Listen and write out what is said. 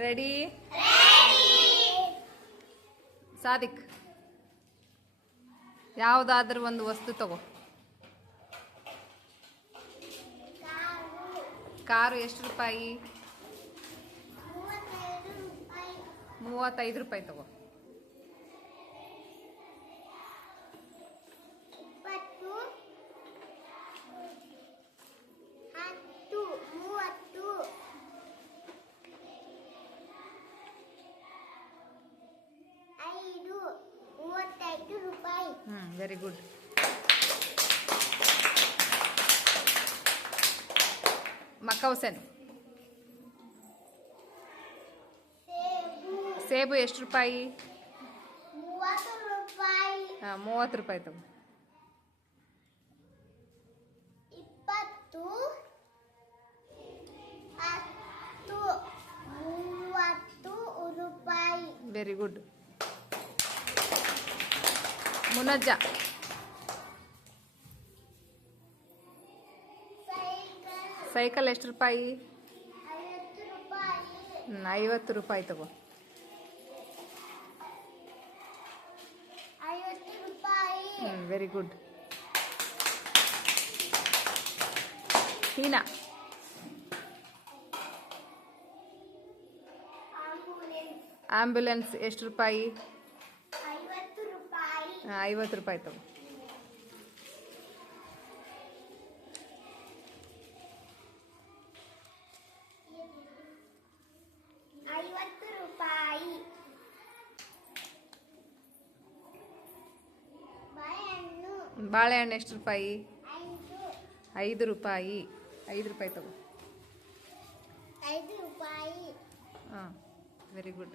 Ready Sadiq ಯಾವುದಾದ್ರೂ ಒಂದು ವಸ್ತು ತಗೋ. ಕಾರು ಎಷ್ಟು ರೂಪಾಯಿ? 35 ರೂಪಾಯಿ ತಗೋ. Very good. ಮಕ್ಕ ಹುಸೇನ್, ಸೇಬು ಎಷ್ಟು ರೂಪಾಯಿ? 30 ರೂಪಾಯಿ ತಗೋ. 20 30 ರೂಪಾಯಿ. Very good. ಮುನಜ್ಜ, ಸೈಕಲ್ ಎಷ್ಟು ರೂಪಾಯಿ? 50 ರೂಪಾಯಿ ತಗೋ. 50 ರೂಪಾಯಿ. Very good. ಹೀನಾ, ಆಂಬ್ಯುಲೆನ್ಸ್ ಎಷ್ಟು ರೂಪಾಯಿ? 50 ರೂಪಾಯಿ. 50 ರೂಪಾಯಿ ತಗೋ. 50 ರೂಪಾಯಿ. ಬಾಳೆಹಣ್ಣು ಎಷ್ಟು ರೂಪಾಯಿ? 5 ರೂಪಾಯಿ. 5 ರೂಪಾಯಿ ತಗೋ. 5 ರೂಪಾಯಿ. ಹಾಂ, ವೆರಿ ಗುಡ್.